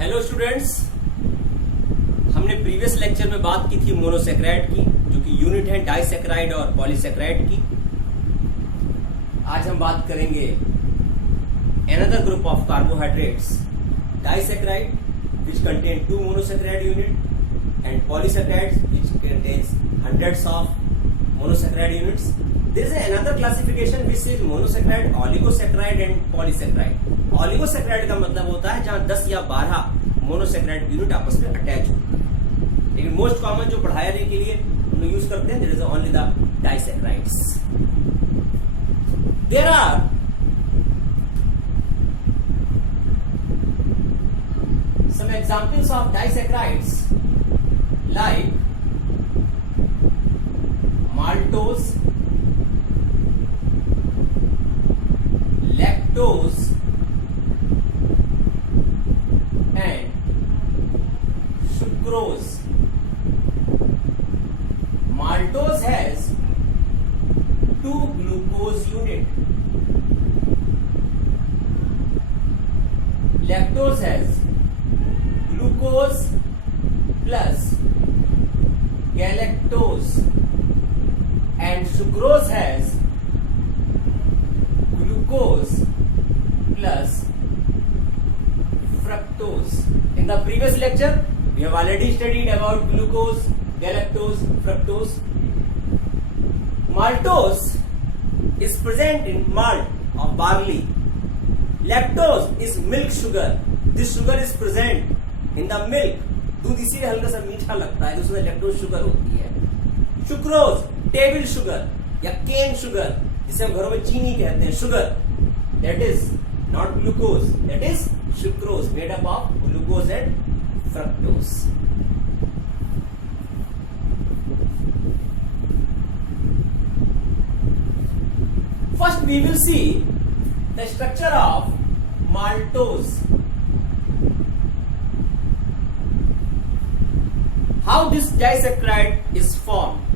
Hello students, हमने previous lecture में बात की थी मोनोसेक्राइड की, जो कि यूनिट है डाइसेक्राइड और पॉलीसेक्राइड की। आज हम बात करेंगे another group of carbohydrates, disaccharide, which contain two monosaccharide unit, and polysaccharides, which contains hundreds of monosaccharide units. There is another classification which is monosaccharide, oligosaccharide and polysaccharide. Oligosaccharide का मतलब होता है जहां 10 या 12 मोनोसेक्राइड यूनिट आपस में attach हो, लेकिन मोस्ट कॉमन जो पढ़ाया के लिए हम लोग यूज करते हैं, there is only the disaccharides. There are some examples of disaccharides like maltose, lactose and sucrose. Maltose has 2 glucose unit. Lactose has glucose plus galactose and sucrose has glucose plus fructose. In the previous lecture we have already studied about glucose, galactose, fructose. Maltose is present in malt of barley. Lactose is milk sugar. This sugar is present in the milk. दूध इसीलिए हल्का सा मीठा लगता है, उसमें lactose sugar होती है. सुक्रोज टेबल शुगर या केन शुगर, जिसे हम घरों में चीनी कहते हैं, sugar, that is not glucose, that is sucrose made up of glucose and fructose. First we will see the structure of maltose. How this disaccharide is formed.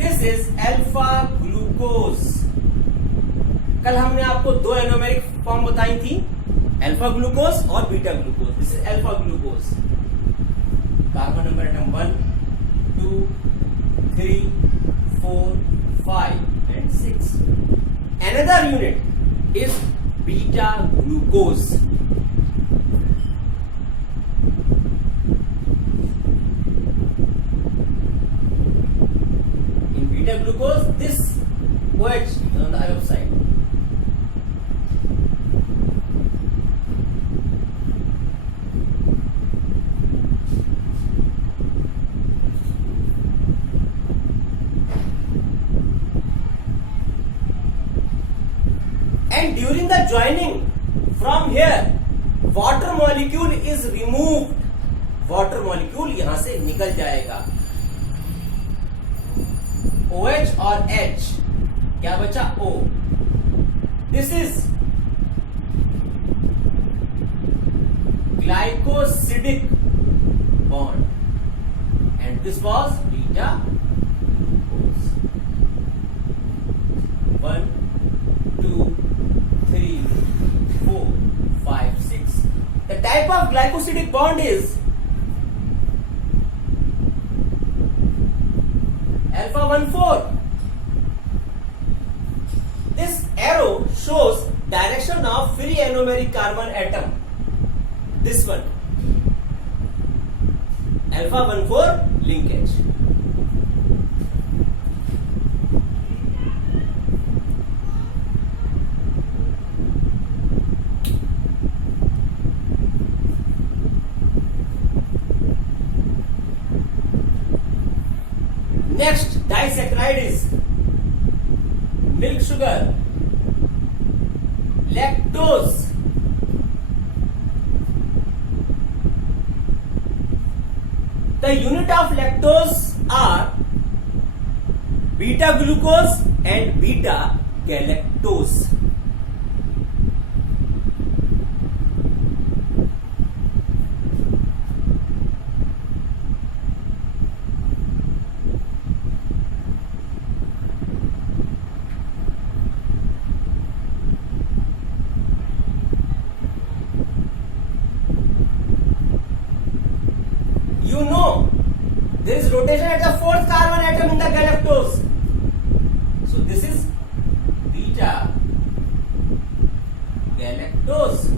This is alpha glucose. कल हमने आपको 2 anomeric form बताई थी, alpha glucose और beta glucose. This is alpha glucose. Carbon number atom 1, 2, 3, 4, 5 and 6. Another unit is beta glucose. Glucose, this OH is on the other side. And during the joining from here, water molecule is removed. Water molecule यहां से निकल जाएगा. OH और H, क्या बचा? O. This is glycosidic bond and this was beta glucose. 1, 2, 3, 4, 5, 6. The type of glycosidic bond is alpha 1,4. This arrow shows direction of free anomeric carbon atom. This one, alpha 1,4 linkage. Next disaccharide is milk sugar, lactose, The unit of lactose are beta glucose and beta galactose. You know, there is rotation at the fourth carbon atom in the galactose. So this is beta galactose.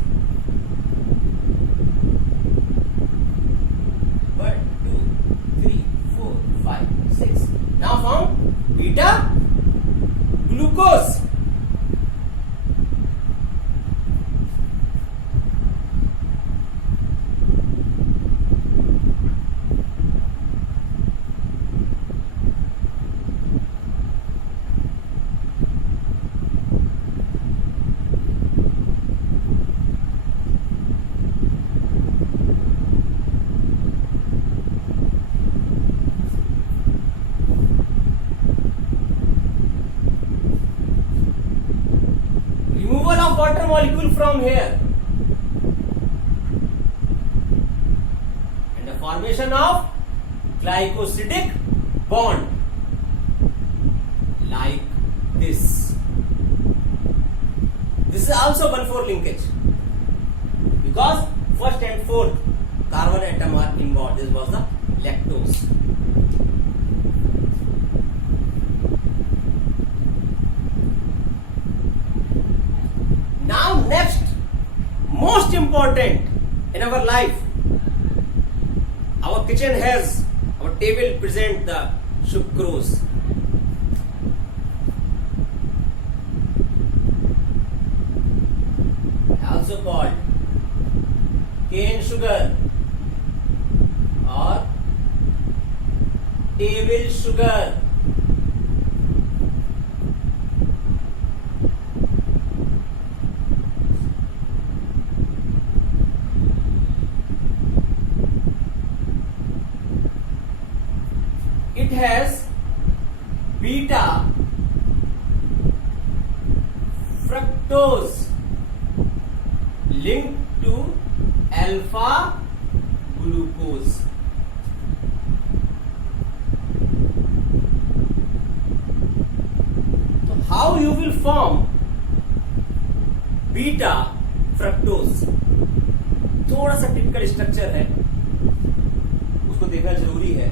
1, 2, 3, 4, 5, 6. Now found beta glucose. Removal of water molecule from here and the formation of glycosidic bond like this. This is also 1,4 linkage because first and fourth carbon atom are involved. This was the lactose. Now next, most important in our life, our kitchen has, our table present the sucrose. Also called cane sugar or table sugar. It has beta fructose linked to alpha glucose. So how you will form beta fructose? थोड़ा सा typical structure है, उसको देखना जरूरी है.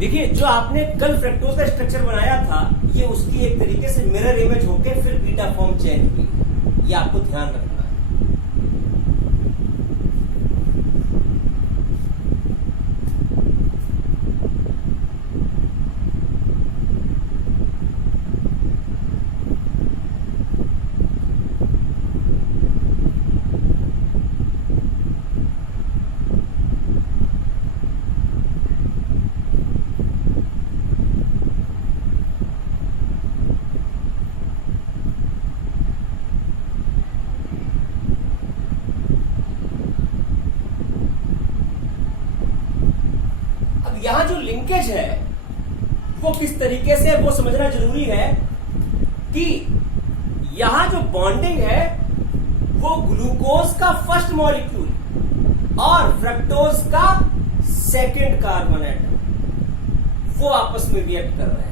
देखिए, जो आपने कल फ्रक्टोज का स्ट्रक्चर बनाया था, ये उसकी एक तरीके से मिरर इमेज होके फिर बीटा फॉर्म चेंज हुई. ये आपको ध्यान रखना है. यहाँ जो लिंकेज है वो किस तरीके से, वो समझना जरूरी है कि यहाँ जो बॉन्डिंग है वो ग्लूकोज का फर्स्ट मॉलिक्यूल और फ्रक्टोज का सेकंड कार्बन एटम वो आपस में रिएक्ट कर रहे हैं.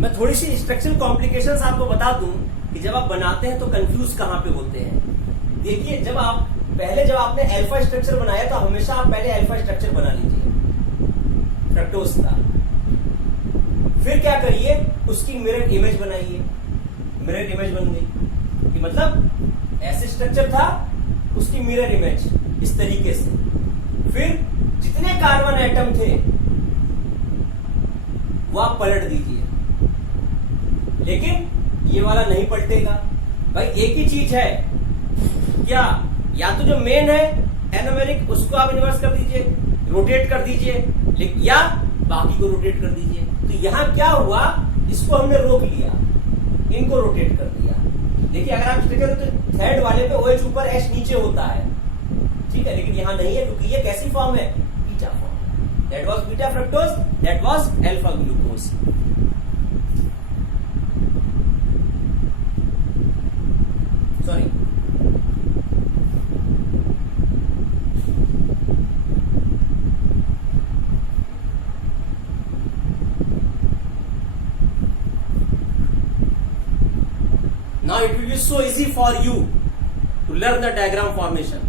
मैं थोड़ी सी स्ट्रक्चरल कॉम्प्लिकेशंस आपको बता दूं कि जब आप बनाते हैं तो कंफ्यूज कहां पे होते हैं। देखिए, जब आपने अल्फा स्ट्रक्चर बनाया तो हमेशा आप पहले अल्फा स्ट्रक्चर बना लीजिए फ्रक्टोज का, फिर क्या करिए, उसकी मिरर इमेज बनाइए। मिरर इमेज बन गई कि मतलब ऐसे स्ट्रक्चर था, उसकी मिरर इमेज इस तरीके से। फिर जितने कार्बन एटम थे वो आप पलट दीजिए, लेकिन ये वाला नहीं पलटेगा। भाई एक ही चीज है क्या, या तो जो मेन है एनोमेरिक उसको आप इन्वर्स कर दीजिए, रोटेट कर दीजिए, या बाकी को रोटेट कर दीजिए। तो यहां क्या हुआ, इसको हमने रोक लिया, इनको रोटेट कर दिया। देखिए अगर आप स्ट्रक्चर तो थर्ड वाले पे OH ऊपर H नीचे होता है, ठीक है, लेकिन यहां नहीं है क्योंकि ये कैसी फॉर्म है, beta form. That was beta fructose, that was alpha glucose. Sorry, now it will be so easy for you to learn the diagram formation.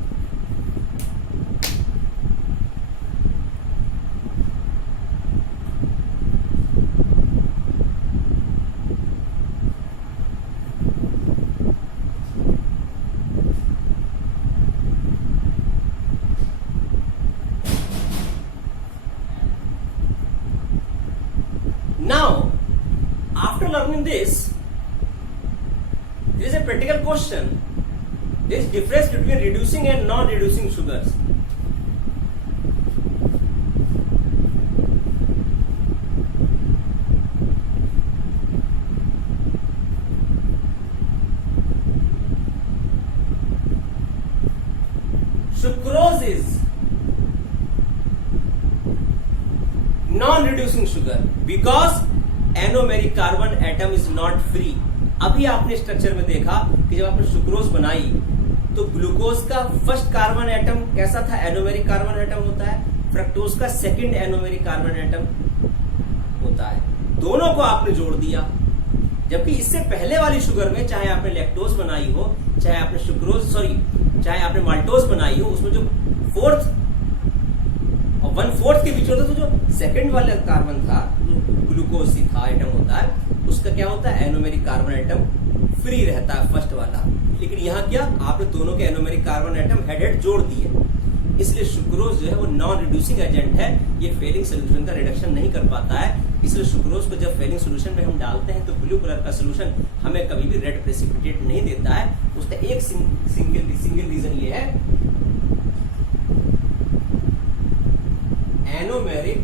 Now after learning this, there is a practical question. There is difference between reducing and non-reducing sugars. Sucrose is non-reducing sugar because anomeric carbon atom is not free. अभी आपने structure में देखा कि जब आपने sucrose बनाई तो glucose का फर्स्ट कार्बन एटम कैसा था, एनोमेरिक कार्बन एटम होता है। फ्रक्टोज का सेकंड एनोमेरिक कार्बन एटम होता है। दोनों को आपने जोड़ दिया, जबकि इससे पहले वाली शुगर में चाहे आपने लैक्टोज बनाई हो, चाहे आपने चाहे आपने माल्टोज बनाई हो, उसमें जो फोर्थ और 1/4 के बीच होता है, तो जो सेकंड वाला कार्बन था, जो ग्लूकोज था एटम होता है, उसका क्या होता है, एनोमेरिक कार्बन एटम फ्री रहता है फर्स्ट वाला। लेकिन यहाँ क्या, आपने दोनों के एनोमेरिक कार्बन एटम हेड जोड़ दिए, इसलिए सुक्रोज जो है वो नॉन रिड्यूसिंग एजेंट है। ये फेलिंग सोल्यूशन का रिडक्शन नहीं कर पाता है, इसलिए सुक्रोज को जब फेलिंग सोल्यूशन में हम डालते हैं तो ब्लू कलर का सोल्यूशन हमें कभी भी रेड प्रेसिपिटेट नहीं देता है। उसका एक सिंगल रीजन ये है, anomeric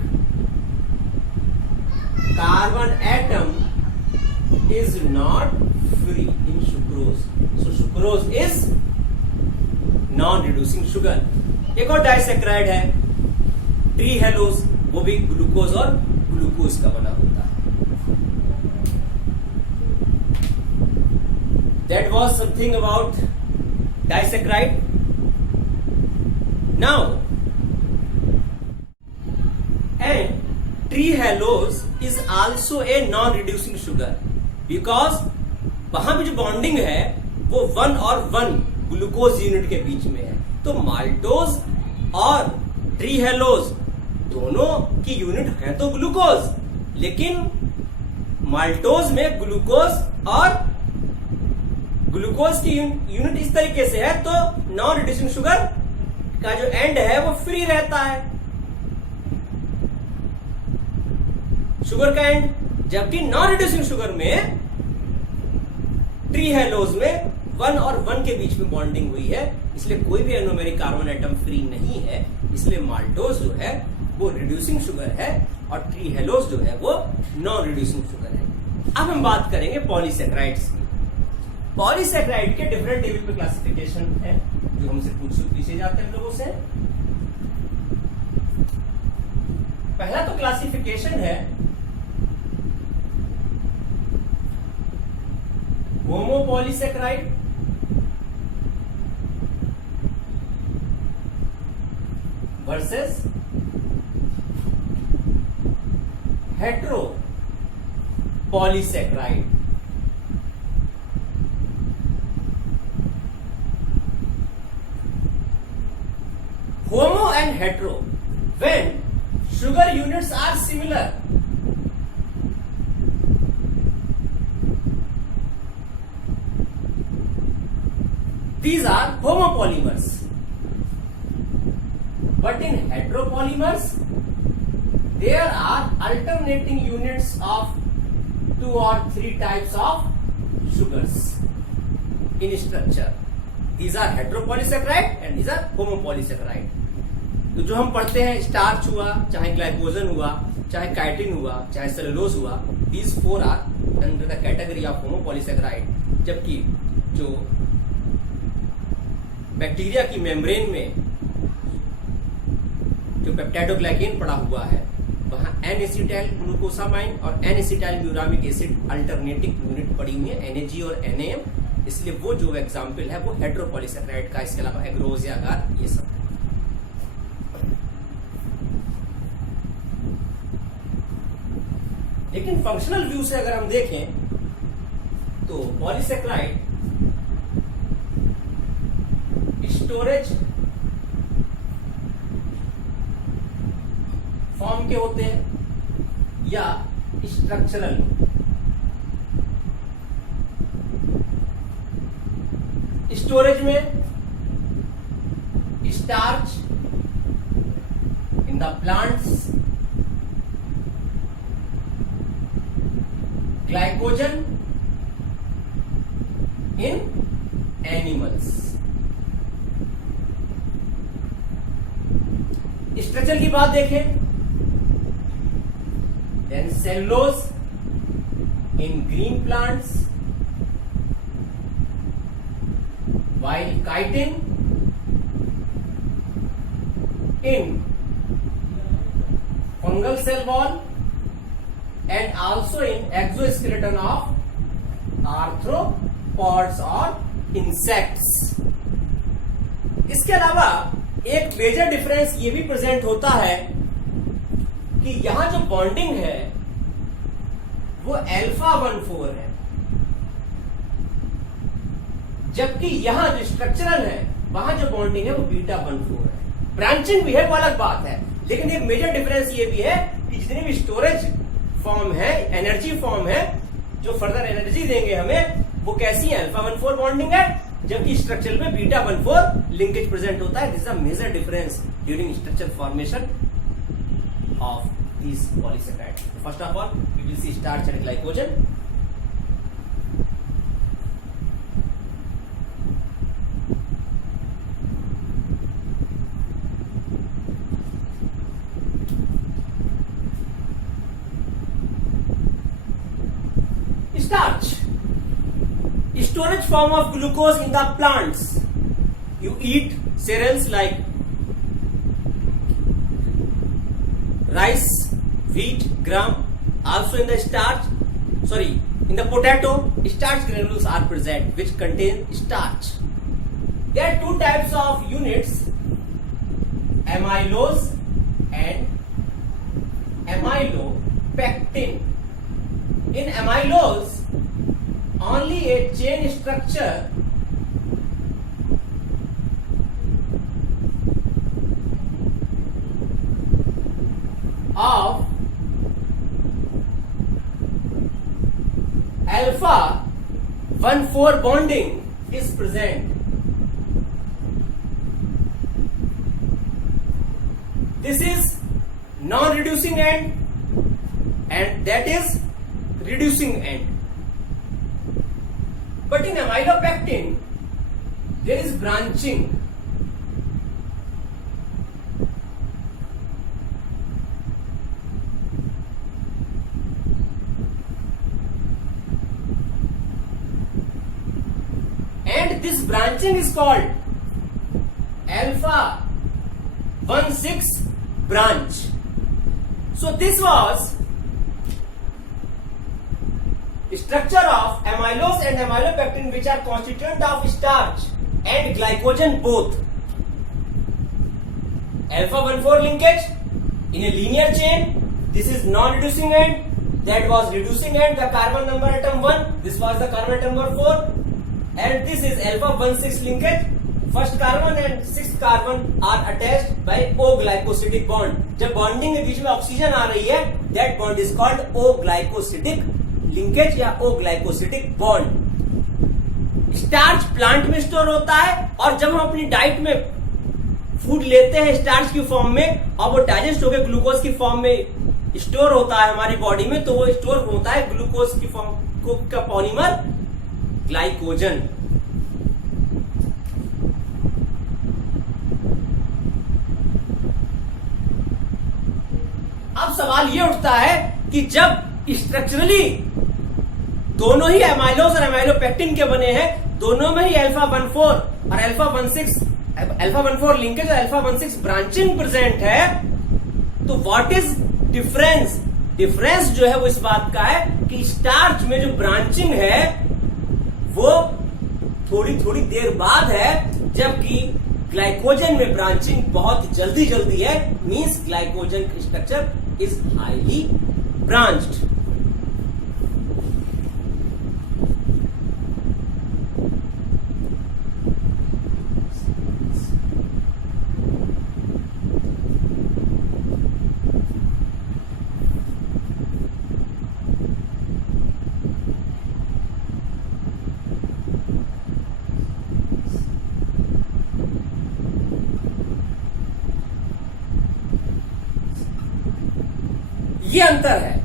carbon atom is not free in sucrose, so sucrose is non-reducing sugar. एक और डाइसैकराइड है ट्री हेलोज, वो भी ग्लूकोज और ग्लूकोज का बना होता है। That was something about disaccharide. Now, and trehalose is also a non-reducing sugar. Because वहां भी जो बॉन्डिंग है वो 1 और 1 ग्लूकोज यूनिट के बीच में है। तो माल्टोज और ट्रीहेलोज दोनों की यूनिट है तो ग्लूकोज, लेकिन माल्टोज में ग्लूकोज और ग्लूकोज की यूनिट इस तरीके से है, तो नॉन रिड्यूसिंग शुगर का जो एंड है वो फ्री रहता है, शुगर का एंड। जबकि नॉन रिड्यूसिंग शुगर में ट्रीहेलोज में 1 और 1 के बीच में बॉन्डिंग हुई है, इसलिए कोई भी एनोमेरिक कार्बन एटम फ्री नहीं है। इसलिए माल्टोज जो है वो रिड्यूसिंग शुगर है और ट्रीहेलोज जो है वो नॉन रिड्यूसिंग शुगर है। अब हम बात करेंगे पॉलीसैकराइड्स की। पॉलीसैकराइड के डिफरेंट लेवल पे क्लासिफिकेशन है जो हमसे पूछे जाते हैं लोगों से। पहला तो क्लासिफिकेशन है homopolysaccharide versus hetero polysaccharide. Homo and hetero. When sugar units are similar, these are homopolymers. But in heteropolymers, there are alternating units of 2 or 3 types of sugars in structure. These are heteropolysaccharide and these are homopolysaccharide. तो जो हम पढ़ते हैं starch हुआ, चाहे glycogen हुआ, चाहे chitin हुआ, चाहे सेलुलोज हुआ, these 4 are under the category of homopolysaccharide. जबकि जो बैक्टीरिया की मेम्ब्रेन में जो पेप्टाइडोग्लाइकेन पड़ा हुआ है, वहां एन एसिटाइल ग्लूकोसामाइन और N acetyl muramic acid alternative unit पड़ी हुई है, NAG और NAM. इसलिए वो जो एग्जाम्पल है वो हेटेरोपॉलीसैकेराइड का. इसके अलावा एग्रोज या अगार ये सब. लेकिन फंक्शनल व्यू से अगर हम देखें तो पॉलीसैकेराइड स्टोरेज फॉर्म के होते हैं या स्ट्रक्चरल. स्टोरेज में starch in the plants, glycogen in animals. Structure की बात देखें, then cellulose in green plants, while chitin in fungal cell wall and also in exoskeleton of arthropods or insects. इसके अलावा एक मेजर डिफरेंस ये भी present होता है कि यहां जो बॉन्डिंग है वो अल्फा 1,4 है, जबकि यहां जो स्ट्रक्चरल है वहां जो बॉन्डिंग है वो बीटा 1,4 है. ब्रांचिंग भी है वो अलग बात है, लेकिन एक मेजर डिफरेंस ये भी है कि जितनी भी स्टोरेज फॉर्म है, एनर्जी फॉर्म है, जो फर्दर एनर्जी देंगे हमें, वो कैसी है, अल्फा 1,4 बॉन्डिंग है, जबकि स्ट्रक्चर में बीटा 1,4 लिंकेज प्रेजेंट होता है. This is a major difference during structure formation of these polysaccharides. First of all, we will see starch and glycogen. Starch, storage form of glucose in the plants. You eat cereals like rice, wheat, gram. Also in the starch, in the potato, starch granules are present which contain starch. There are 2 types of units, amylose and amylopectin. In amylose, only a chain structure of alpha 1,4 bonding is present. This is non-reducing end and that is reducing end. But in amylopectin, there is branching. And this branching is called alpha 1,6 branch. So this was structure of amylose and amylopectin, which are constituent of starch and glycogen both. Alpha 1,4 linkage in a linear chain. This is non-reducing end. that was reducing end, the carbon number atom 1, this was the carbon atom number 4, and this is alpha 1,6 linkage. First carbon and sixth carbon are attached by O-glycosidic bond. जब bonding के बीच में oxygen आ रही है, that bond is called O-glycosidic linkage या O-glycosidic bond. Starch plant में store होता है, और जब हम अपनी डाइट में फूड लेते हैं स्टार्च की फॉर्म में और वो डाइजेस्ट होकर ग्लूकोज की फॉर्म में स्टोर होता है हमारी बॉडी में, तो वो स्टोर होता है ग्लूकोज की फॉर्म का पॉलीमर ग्लाइकोजन. अब सवाल ये उठता है कि जब स्ट्रक्चरली दोनों ही एमाइलोज और एमाइलोपेक्टिन के बने हैं, दोनों में ही अल्फा 14 और अल्फा 14 लिंकेज और अल्फा 16 ब्रांचिंग प्रेजेंट है, तो व्हाट इज डिफरेंस? डिफरेंस जो है वो इस बात का है कि स्टार्च में जो ब्रांचिंग है वो थोड़ी थोड़ी देर बाद है, जबकि ग्लाइकोजन में ब्रांचिंग बहुत जल्दी जल्दी है. Means glycogen structure is highly branched. ये अंतर है.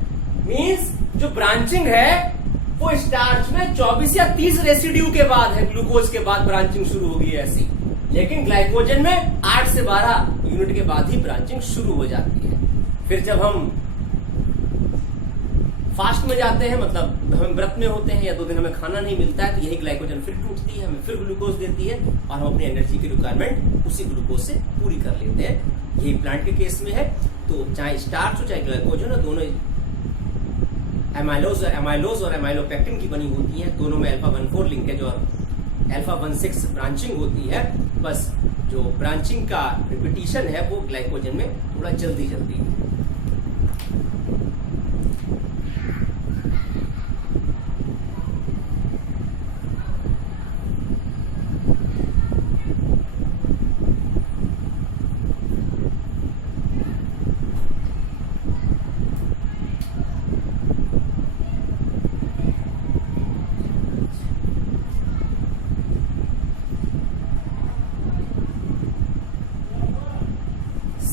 मींस जो ब्रांचिंग है वो स्टार्च में 24 या 30 रेसिड्यू के बाद है, ग्लूकोज के बाद ब्रांचिंग शुरू होगी ऐसी. लेकिन ग्लाइकोजन में 8 से 12 यूनिट के बाद ही ब्रांचिंग शुरू हो जाती है. फिर जब हम फास्ट में जाते हैं, मतलब हम व्रत में होते हैं या 2 दिन हमें खाना नहीं मिलता है, तो यही ग्लाइकोजन फिर टूटती है, हमें फिर ग्लूकोज देती है और हम अपनी एनर्जी की रिक्वायरमेंट उसी ग्लूकोज से पूरी कर लेते हैं. यही प्लांट के केस में है. तो चाहे स्टार्च हो चाहे ग्लाइकोजन हो, दोनों एमाइलोज और एमाइलोपेक्टिन की बनी होती हैं. दोनों में अल्फा 14 लिंकेज और अल्फा 16 ब्रांचिंग होती है. बस जो ब्रांचिंग का रिपीटिशन है वो ग्लाइकोजन में थोड़ा जल्दी जल्दी है.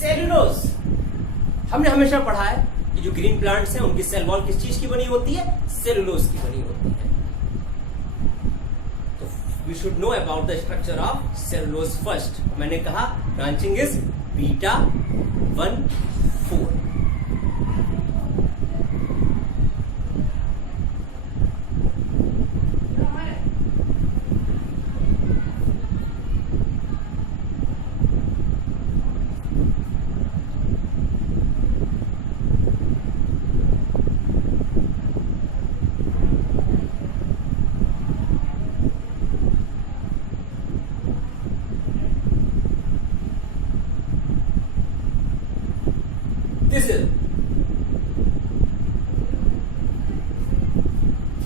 सेलुलोज हमने हमेशा पढ़ा है कि जो ग्रीन प्लांट्स हैं उनकी सेल वॉल किस चीज की बनी होती है? सेलुलोज की बनी होती है. तो we should know about the structure of cellulose first. मैंने कहा ब्रांचिंग इज बीटा 1,4.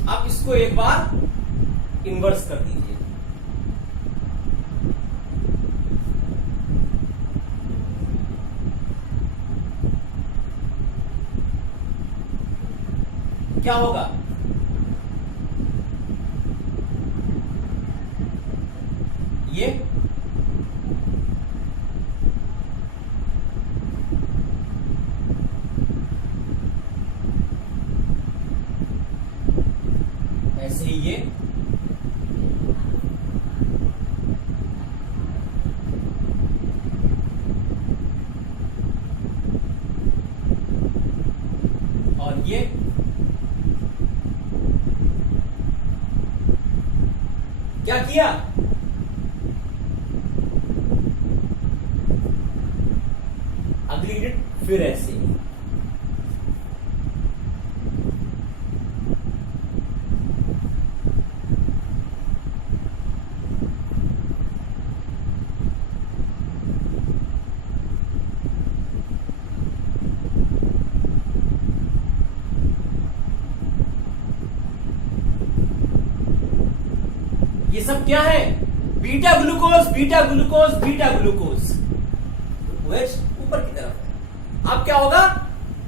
आप इसको एक बार इन्वर्स कर दीजिए. क्या होगा? ये ऐसे ही ये और ये क्या किया? अगली यूनिट फिर ऐसे ही. ये सब क्या है? Beta glucose, beta glucose, beta glucose. OH ऊपर की तरफ है। अब क्या होगा?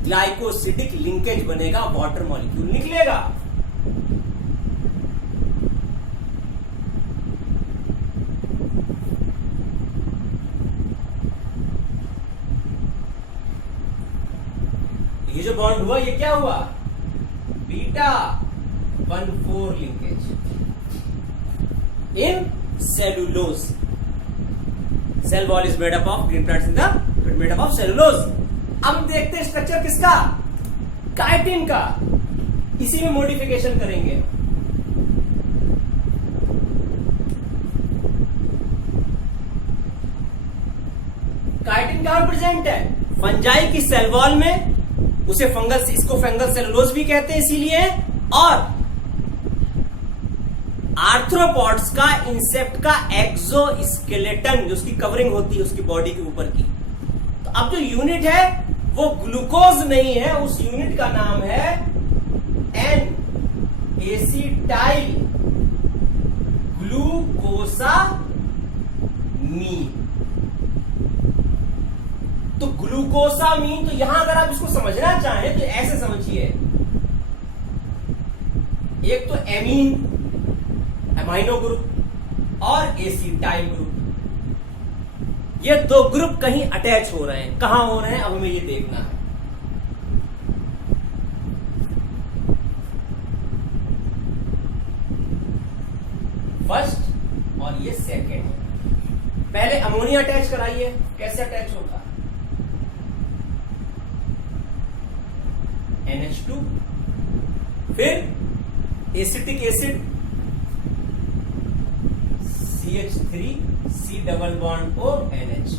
ग्लाइकोसिडिक लिंकेज बनेगा, वाटर मॉलिक्यूल निकलेगा। ये जो बॉन्ड हुआ ये क्या हुआ? Beta 1,4 linkage in cellulose. Cell wall is made up of green plants in the made up of cellulose. अब देखते हैं स्ट्रक्चर किसका? काइटिन का। इसी में मॉडिफिकेशन करेंगे। काइटिन कहां प्रेजेंट है? फंजाई की सेल वॉल में। उसे फंगस, इसको फंगल सेलुलोज भी कहते हैं इसीलिए। और आर्थ्रोपॉड्स का, इंसेक्ट का एक्सोस्केलेटन, जो उसकी कवरिंग होती है उसकी बॉडी के ऊपर की। तो अब जो यूनिट है वो ग्लूकोज नहीं है, उस यूनिट का नाम है एन एसिटाइल ग्लूकोसामीन। तो ग्लूकोसामीन, तो यहां अगर आप इसको समझना चाहें तो ऐसे समझिए, एक तो एमीन, एमाइनो ग्रुप, और एसिटाइल ग्रुप। ये दो ग्रुप कहीं अटैच हो रहे हैं। कहां हो रहे हैं अब हमें ये देखना है। फर्स्ट और ये सेकेंड। पहले अमोनिया अटैच कराइए। कैसे अटैच होगा? NH2, फिर acetic acid CH3, C double bond O NH।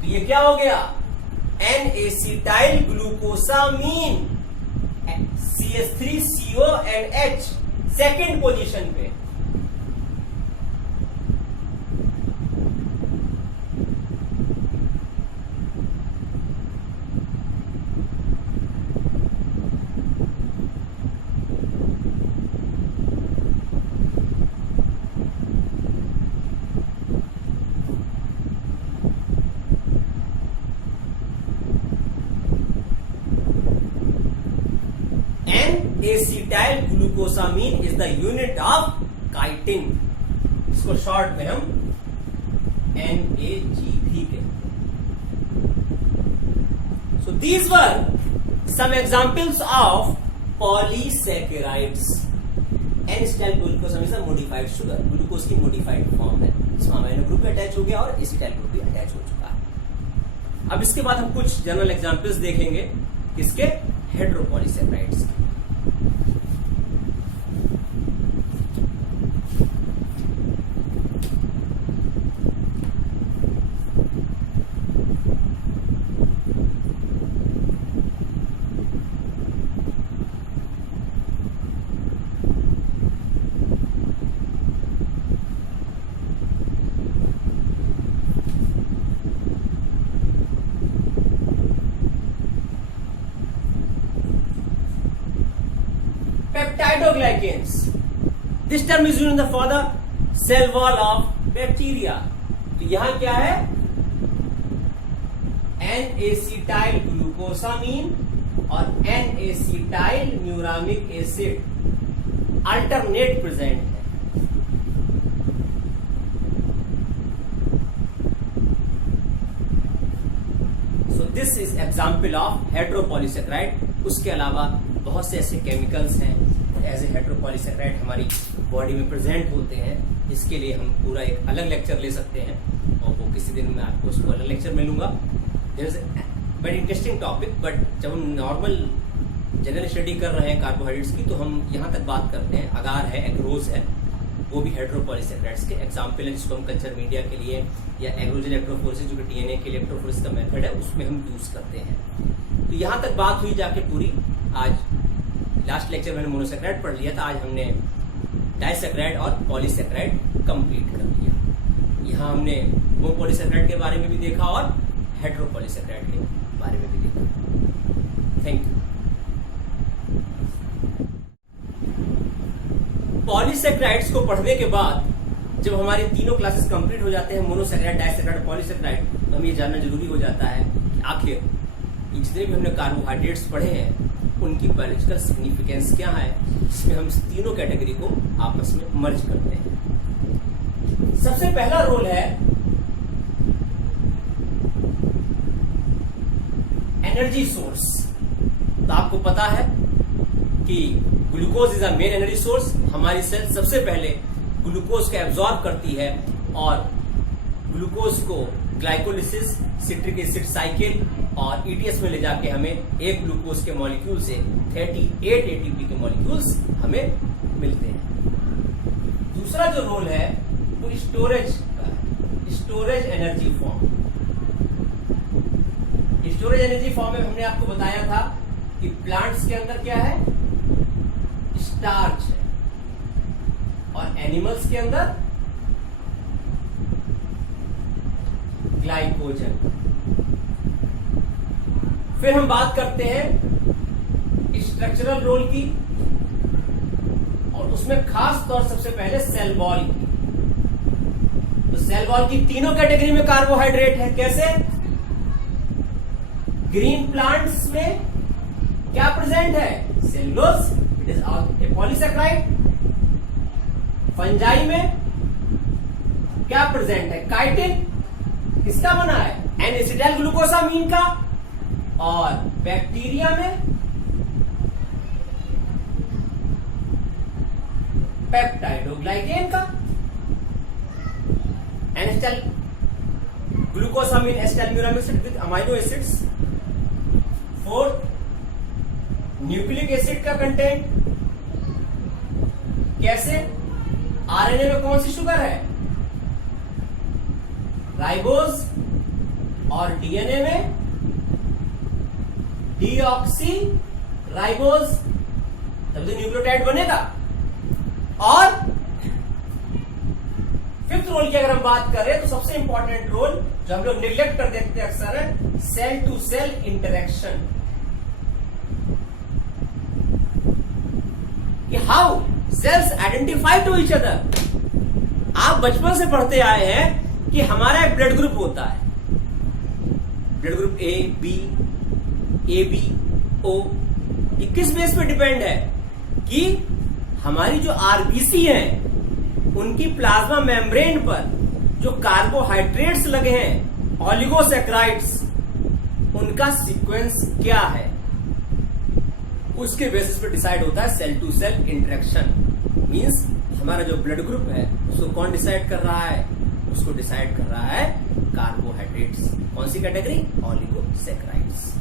तो ये क्या हो गया? N acetyl glucosamine, CH3CO and H second position पे। Acetyl glucosamine is the unit of chitin. इसको शॉर्ट में हम NAG भी कहते हैं। So these were some examples of polysaccharides. N acetyl glucosamine is a modified sugar. Glucose की modified form है। इसमें अमीनो ग्रुप भी अटैच हो गया और एसिटाइल ग्रुप भी अटैच हो चुका है। अब इसके बाद हम कुछ जनरल एग्जांपल्स देखेंगे किसके? हेटेरोपॉलीसैकेराइड्स के। Peptidoglycans. This term is used for the cell wall of bacteria. तो यहां क्या है? N-acetyl glucosamine और N-acetyl muramic acid alternate present है। So this is example of heteropolysaccharide। उसके अलावा बहुत से ऐसे केमिकल्स हैं एज ए हेटेरोपॉलीसैकेराइड हमारी बॉडी में प्रेजेंट होते हैं। इसके लिए हम पूरा एक अलग लेक्चर ले सकते हैं और वो किसी दिन मैं आपको उसको अलग लेक्चर में लूंगा। There is very interesting topic, but जब हम नॉर्मल जनरल स्टडी कर रहे हैं कार्बोहाइड्रेट्स की तो हम यहाँ तक बात करते हैं। अगार है, एग्रोज है, वो भी हेटेरोपॉलीसैकेराइड्स के एग्जाम्पल है, जिसको हम कल्चर मीडिया के लिए या एग्रोजल इलेक्ट्रोफोरेसिस जो कि DNA के लिए इलेक्ट्रोफोरेसिस का मेथड है उसमें हम यूज करते हैं। तो यहाँ तक बात हुई जाके पूरी। आज लास्ट लेक्चर में हमने मोनोसैकेराइड पढ़ लिया था, आज हमने डाइसैकेराइड और पॉलीसैकेराइड कंप्लीट कर लिया। यहाँ हमने मोनोपॉलीसैकेराइड के बारे में भी देखा और हेटेरोपॉलीसैकेराइड के बारे में भी देखा। Thank you. पॉलीसेक्राइड्स को पढ़ने के बाद जब हमारे तीनों क्लासेस कंप्लीट हो जाते हैं, मोनोसेक्राइड, डाइसेक्राइड, पॉलीसेक्राइड, तो हमें ये जानना जरूरी हो जाता है कि आखिर ये जितने भी हमने कार्बोहाइड्रेट्स पढ़े हैं उनकी बायोलॉजिकल सिग्निफिकेंस क्या है, जिसमें हम तीनों कैटेगरी को आपस में मर्ज करते हैं। सबसे पहला रोल है एनर्जी सोर्स। तो आपको पता है कि glucose is a main energy source. हमारी सेल सबसे पहले ग्लूकोज को एब्जॉर्ब करती है और ग्लूकोज को ग्लाइकोलिसिस, सिट्रिक एसिड साइकिल और ईटीएस में ले जाके हमें एक ग्लूकोज के मॉलिक्यूल से 38 एटीपी के मॉलिक्यूल्स हमें मिलते हैं। दूसरा जो रोल है वो स्टोरेज का है, storage energy form. Storage energy form में हमने आपको बताया था कि प्लांट्स के अंदर क्या है, स्टार्च है, और एनिमल्स के अंदर ग्लाइकोजन। फिर हम बात करते हैं स्ट्रक्चरल रोल की, और उसमें खास तौर सबसे पहले सेल वॉल की। तो सेल वॉल की तीनों कैटेगरी में कार्बोहाइड्रेट है। कैसे? ग्रीन प्लांट्स में क्या प्रेजेंट है? Cellulose, it is a polysaccharide. Fungi में क्या प्रेजेंट है? काइटिन, किसका बना है? एन एसिटाइल ग्लूकोसामीन का। और बैक्टीरिया में पेप्टाइडोग्लाइकेन का। N acetyl glucosamine acetyl muramic with amino acids. Fourth, nucleic acid का कंटेंट। कैसे? आरएनए में कौन सी शुगर है? राइबोज। और डीएनए में डीऑक्सी राइबोज, तब तो न्यूक्लियोटाइड बनेगा। और फिफ्थ रोल की अगर हम बात करें तो सबसे इंपॉर्टेंट रोल जो हम लोग निग्लेक्ट कर देते हैं अक्सर है सेल टू सेल इंटरेक्शन। कि how cells identify to each other. आप बचपन से पढ़ते आए हैं कि हमारा एक ब्लड ग्रुप होता है, blood group A B O. ये किस बेस पे डिपेंड है? कि हमारी जो आरबीसी हैं उनकी प्लाज्मा मेम्ब्रेन पर जो कार्बोहाइड्रेट्स लगे हैं, ऑलिगोसैकेराइड्स, उनका सीक्वेंस क्या है, उसके बेसिस पे डिसाइड होता है cell to cell interaction. Means हमारा जो ब्लड ग्रुप है उसको कौन डिसाइड कर रहा है? उसको डिसाइड कर रहा है कार्बोहाइड्रेट्स। कौन सी कैटेगरी? ऑलिगोसैकेराइड्स।